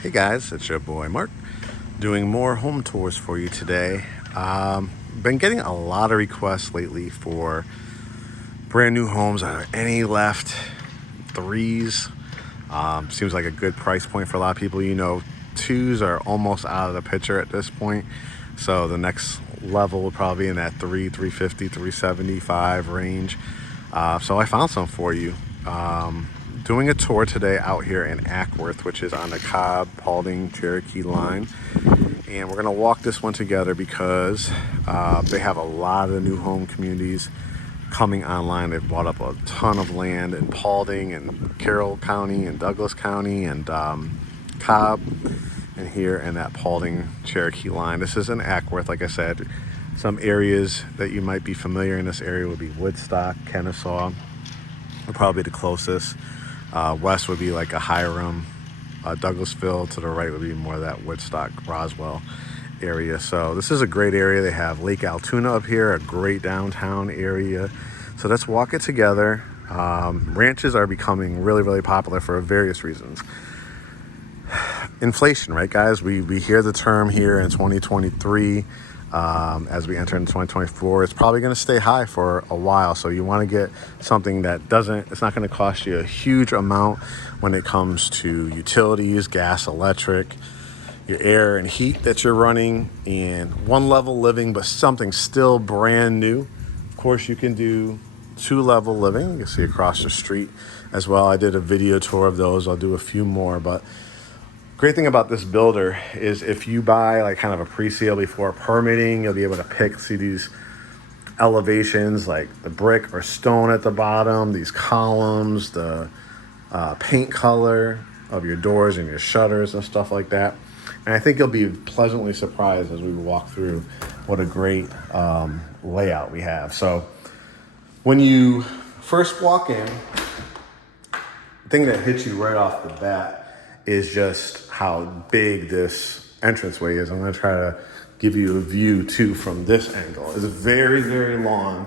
Hey guys, it's your boy Mark doing more home tours for you today. Been getting a lot of requests lately for brand new homes. Are there any left? Threes. Seems like a good price point for a lot of people. You know, twos are almost out of the picture at this point. So the next level will probably be in that 350, 375 range. So I found some for you. Doing a tour today out here in Acworth, which is on the Cobb, Paulding, Cherokee line. And we're gonna walk this one together because they have a lot of new home communities coming online. They've bought up a ton of land in Paulding and Carroll County and Douglas County and Cobb and here in that Paulding Cherokee line. This is in Acworth, like I said. Some areas that you might be familiar in this area would be Woodstock, Kennesaw, would probably be the closest. West would be like a Hiram, Douglasville. To the right would be more of that Woodstock, Roswell area. So this is a great area. They have Lake Altoona up here, a great downtown area. So let's walk it together. Ranches are becoming really, really popular for various reasons. Inflation, right, guys? We hear the term here in 2023. As we enter into 2024, it's probably going to stay high for a while. So you want to get something that it's not going to cost you a huge amount when it comes to utilities, gas, electric, your air and heat that you're running, and one level living, but something still brand new. Of course, you can do two level living. You can see across the street as well. I did a video tour of those. I'll do a few more, but great thing about this builder is if you buy like kind of a pre-sale before permitting, you'll be able to see these elevations like the brick or stone at the bottom, these columns, the paint color of your doors and your shutters and stuff like that. And I think you'll be pleasantly surprised as we walk through what a great layout we have. So when you first walk in, the thing that hits you right off the bat is just how big this entranceway is. I'm going to try to give you a view too from this angle. It's very, very long.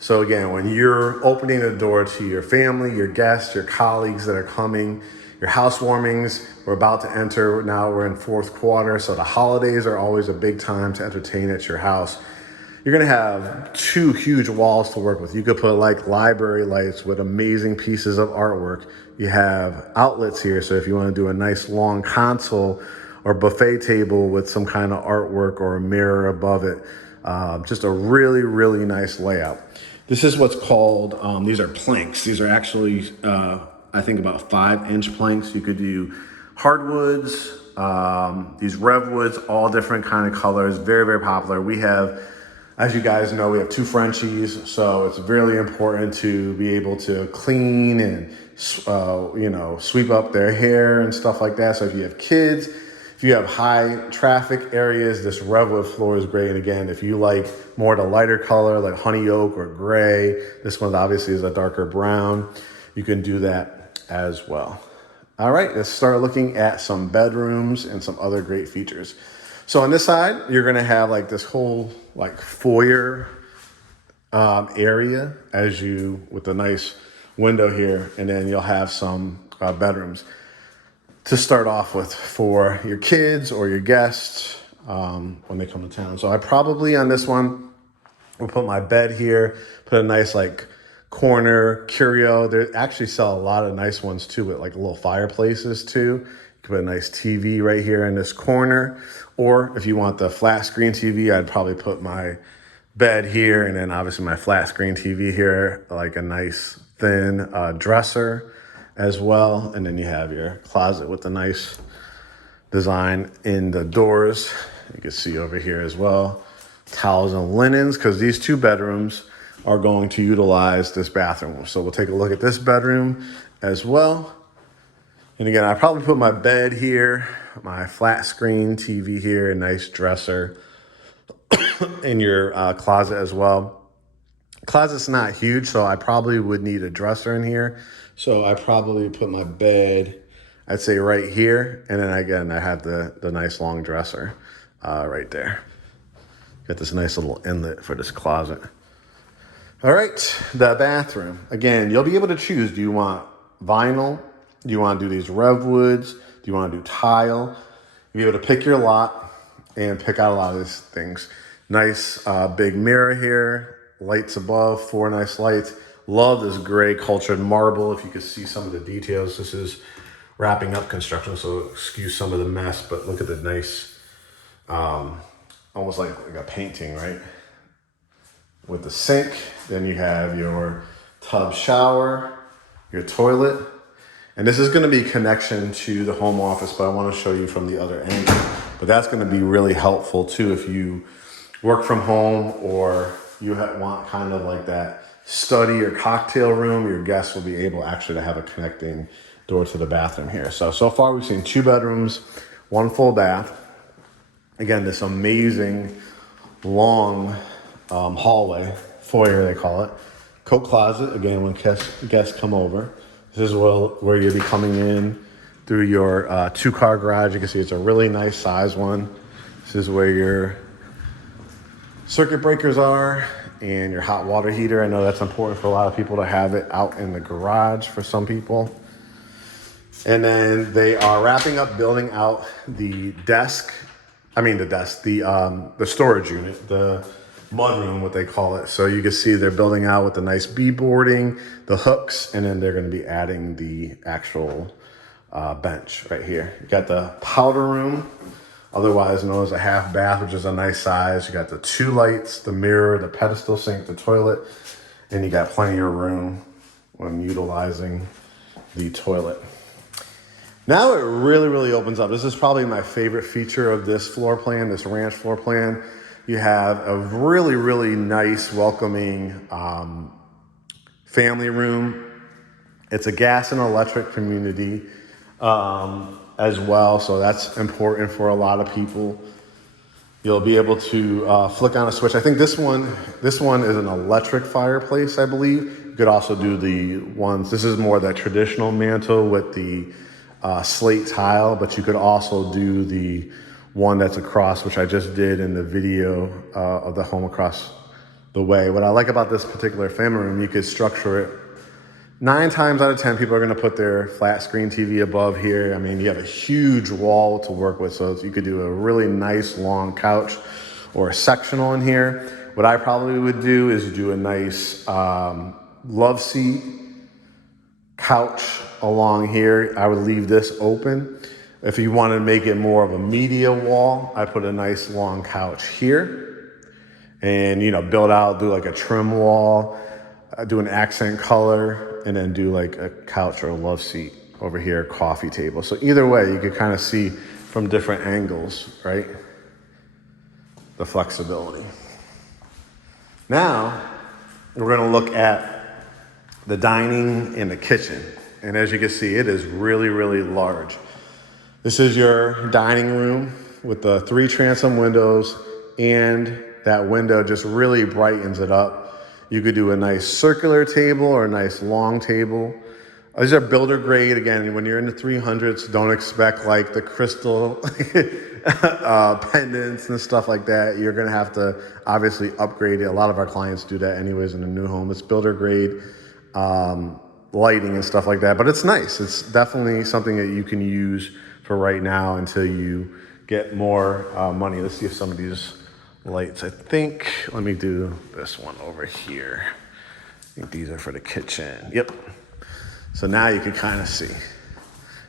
So again, when you're opening the door to your family, your guests, your colleagues that are coming, your housewarmings, we're about to enter. Now we're in fourth quarter. So the holidays are always a big time to entertain at your house. You're gonna have two huge walls to work with. You could put like library lights with amazing pieces of artwork. You have outlets here, so if you wanna do a nice long console or buffet table with some kind of artwork or a mirror above it, just a really, really nice layout. This is what's called, these are planks. These are actually, I think about 5-inch planks. You could do hardwoods, these revwoods, all different kind of colors, very, very popular. We have, as you guys know, we have 2 Frenchies, so it's really important to be able to clean and, sweep up their hair and stuff like that. So if you have kids, if you have high traffic areas, this Revwood floor is great. And again, if you like more the lighter color, like honey oak or gray, this one obviously is a darker brown. You can do that as well. All right, let's start looking at some bedrooms and some other great features. So on this side, you're gonna have like this whole like foyer area with a nice window here, and then you'll have some bedrooms to start off with for your kids or your guests when they come to town. So I probably on this one will put my bed here, put a nice like corner curio. They actually sell a lot of nice ones too, with like little fireplaces too. You can put a nice TV right here in this corner. Or if you want the flat screen TV, I'd probably put my bed here and then obviously my flat screen TV here, like a nice thin dresser as well. And then you have your closet with the nice design in the doors. You can see over here as well, towels and linens, because these 2 bedrooms are going to utilize this bathroom. So we'll take a look at this bedroom as well. And again, I probably put my bed here, my flat screen TV here, a nice dresser in your closet as well. Closet's not huge, so I probably would need a dresser in here. So I probably put my bed, I'd say right here. And then again, I have the nice long dresser right there. Got this nice little inlet for this closet. All right, the bathroom. Again, you'll be able to choose. Do you want vinyl? Do you want to do these Revwoods? Do you want to do tile? You'll be able to pick your lot and pick out a lot of these things. Nice big mirror here, lights above, 4 nice lights. Love this gray cultured marble. If you could see some of the details, this is wrapping up construction, so excuse some of the mess, but look at the nice, almost like a painting, right? With the sink, then you have your tub shower, your toilet, and this is going to be connection to the home office, but I want to show you from the other angle. But that's going to be really helpful too if you work from home or you want kind of like that study or cocktail room. Your guests will be able actually to have a connecting door to the bathroom here. So far we've seen 2 bedrooms, 1 full bath. Again, this amazing long hallway, foyer they call it. Coat closet, again, when guests come over. This is where you'll be coming in through your 2-car garage. You can see it's a really nice size one. This is where your circuit breakers are and your hot water heater. I know that's important for a lot of people to have it out in the garage for some people. And then they are wrapping up building out the storage unit, the mudroom, what they call it. So you can see they're building out with the nice beadboarding, the hooks, and then they're going to be adding the actual bench right here. You got the powder room, otherwise known as a half bath, which is a nice size. You got the 2 lights, the mirror, the pedestal sink, the toilet, and you got plenty of room when utilizing the toilet. Now it really, really opens up. This is probably my favorite feature of this floor plan, this ranch floor plan. You have a really, really nice, welcoming family room. It's a gas and electric community as well, so that's important for a lot of people. You'll be able to flick on a switch. I think this one is an electric fireplace, I believe. You could also do the ones, this is more that traditional mantle with the slate tile, but you could also do the one that's across, which I just did in the video of the home across the way. What I like about this particular family room, you could structure it 9 times out of 10, people are going to put their flat screen TV above here. I mean, you have a huge wall to work with, so you could do a really nice long couch or a sectional in here. What I probably would do is do a nice love seat couch along here. I would leave this open. If you want to make it more of a media wall, I put a nice long couch here and, build out, do like a trim wall, do an accent color, and then do like a couch or a love seat over here, coffee table. So either way, you could kind of see from different angles, right? The flexibility. Now, we're going to look at the dining and the kitchen. And as you can see, it is really, really large. This is your dining room with the 3 transom windows, and that window just really brightens it up. You could do a nice circular table or a nice long table. These are builder grade. Again, when you're in the 300s, don't expect like the crystal pendants and stuff like that. You're gonna have to obviously upgrade it. A lot of our clients do that anyways in a new home. It's builder grade lighting and stuff like that, but it's nice. It's definitely something that you can use for right now until you get more money. Let's see if some of these lights, let me do this one over here. I think these are for the kitchen. Yep. So now you can kind of see.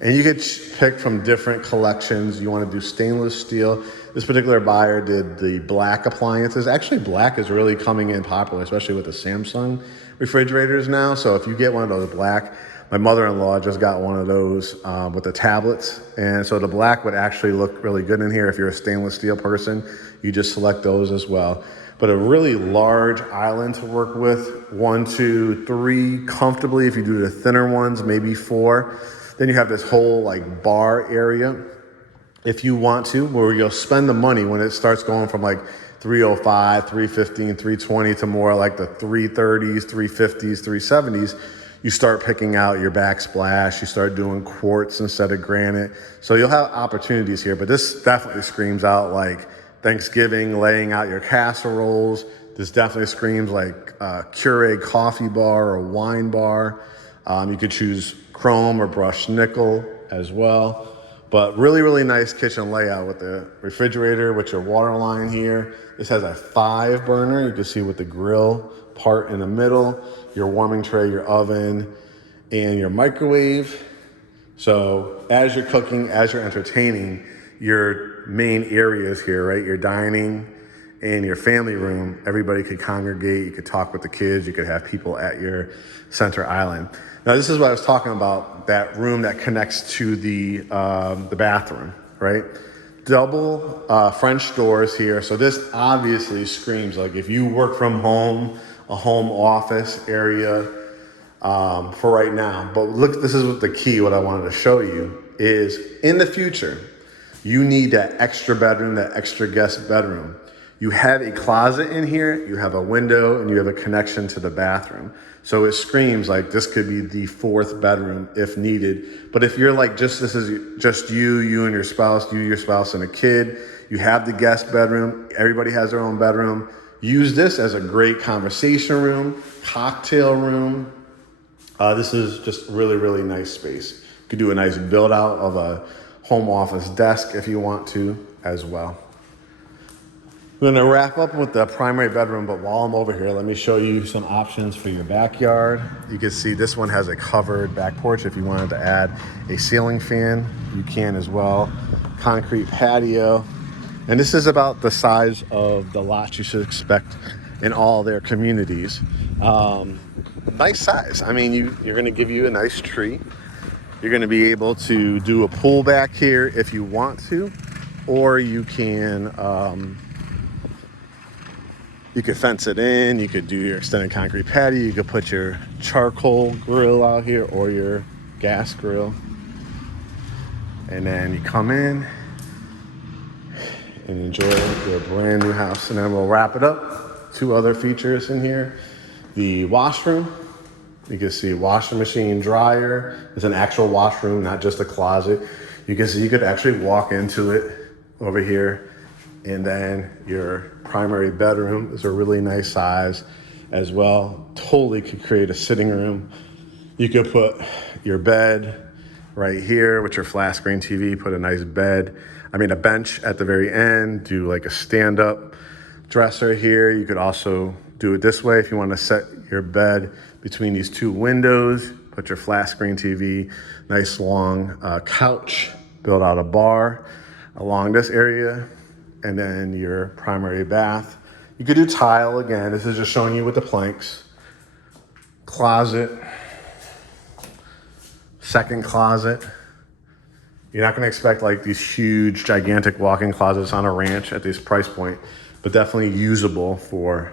And you could pick from different collections. You want to do stainless steel. This particular buyer did the black appliances. Actually, black is really coming in popular, especially with the Samsung refrigerators now. So if you get one of those black, my mother-in-law just got one of those with the tablets. And so the black would actually look really good in here. If you're a stainless steel person, you just select those as well. But a really large island to work with, 1, 2, 3 comfortably. If you do the thinner ones, maybe 4. Then you have this whole like bar area, if you want to, where you'll spend the money when it starts going from like 305, 315, 320 to more like the 330s, 350s, 370s. You start picking out your backsplash, you start doing quartz instead of granite. So you'll have opportunities here, but this definitely screams out like Thanksgiving, laying out your casseroles. This definitely screams like a Keurig coffee bar or wine bar. You could choose chrome or brushed nickel as well. But really, really nice kitchen layout with the refrigerator, with your water line here. This has a 5 burner. You can see with the grill part in the middle, your warming tray, your oven, and your microwave. So as you're cooking, as you're entertaining, your main areas here, right? Your dining and your family room, everybody could congregate. You could talk with the kids. You could have people at your center island. Now, this is what I was talking about, that room that connects to the bathroom, right? Double French doors here. So this obviously screams like if you work from home, a home office area for right now. But look, this is what the key, what I wanted to show you is in the future, you need that extra bedroom, that extra guest bedroom. You have a closet in here, you have a window, and you have a connection to the bathroom. So it screams like this could be the 4th bedroom if needed. But if you're like, this is just you and your spouse, your spouse and a kid, you have the guest bedroom, everybody has their own bedroom. Use this as a great conversation room, cocktail room. This is just really, really nice space. You could do a nice build out of a home office desk if you want to as well. We're gonna wrap up with the primary bedroom, but while I'm over here, let me show you some options for your backyard. You can see this one has a covered back porch. If you wanted to add a ceiling fan, you can as well. Concrete patio. And this is about the size of the lots you should expect in all their communities. Nice size. I mean, you're gonna give you a nice tree. You're gonna be able to do a pool back here if you want to, or you can, you could fence it in, you could do your extended concrete patio, you could put your charcoal grill out here or your gas grill. And then you come in and enjoy your brand new house. And then we'll wrap it up. 2 other features in here. The washroom. You can see washing machine, dryer. It's an actual washroom, not just a closet. You can see you could actually walk into it over here. And then your primary bedroom is a really nice size as well. Totally could create a sitting room. You could put your bed right here with your flat screen TV, put a nice a bench at the very end, do like a stand-up dresser here. You could also do it this way if you want to set your bed between these 2 windows, put your flat screen TV, nice long couch, build out a bar along this area, and then your primary bath. You could do tile again. This is just showing you with the planks. Closet, second closet. You're not gonna expect like these huge, gigantic walk-in closets on a ranch at this price point, but definitely usable for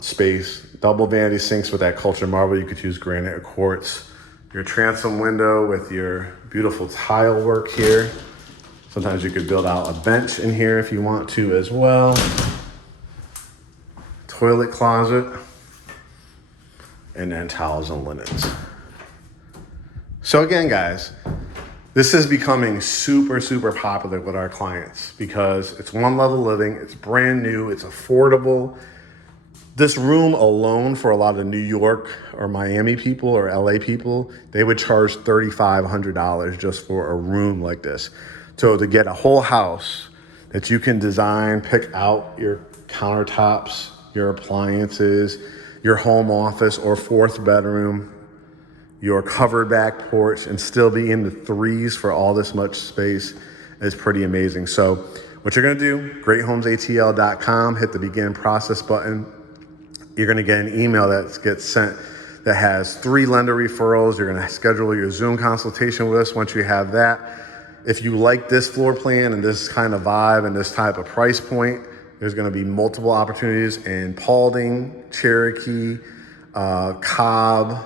space. Double vanity sinks with that cultured marble. You could use granite or quartz. Your transom window with your beautiful tile work here. Sometimes you could build out a bench in here if you want to as well. Toilet closet. And then towels and linens. So again, guys, this is becoming super, super popular with our clients because it's one level living, it's brand new, it's affordable. This room alone for a lot of New York or Miami people or LA people, they would charge $3,500 just for a room like this. So to get a whole house that you can design, pick out your countertops, your appliances, your home office or 4th bedroom, your covered back porch, and still be in the 3s for all this much space is pretty amazing. So what you're gonna do, GreatHomesATL.com, hit the begin process button. You're gonna get an email that gets sent that has 3 lender referrals. You're gonna schedule your Zoom consultation with us once you have that. If you like this floor plan and this kind of vibe and this type of price point, there's gonna be multiple opportunities in Paulding, Cherokee, Cobb,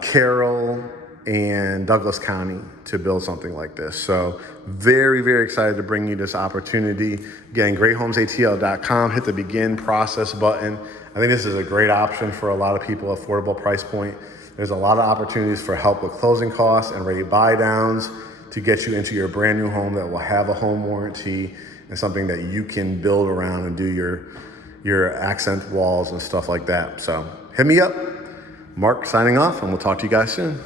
Carroll, and Douglas County to build something like this. So very, very excited to bring you this opportunity. Again, GreatHomesATL.com, hit the begin process button. I think this is a great option for a lot of people, affordable price point. There's a lot of opportunities for help with closing costs and rate buy downs to get you into your brand new home that will have a home warranty and something that you can build around and do your accent walls and stuff like that. So hit me up. Mark signing off, and we'll talk to you guys soon.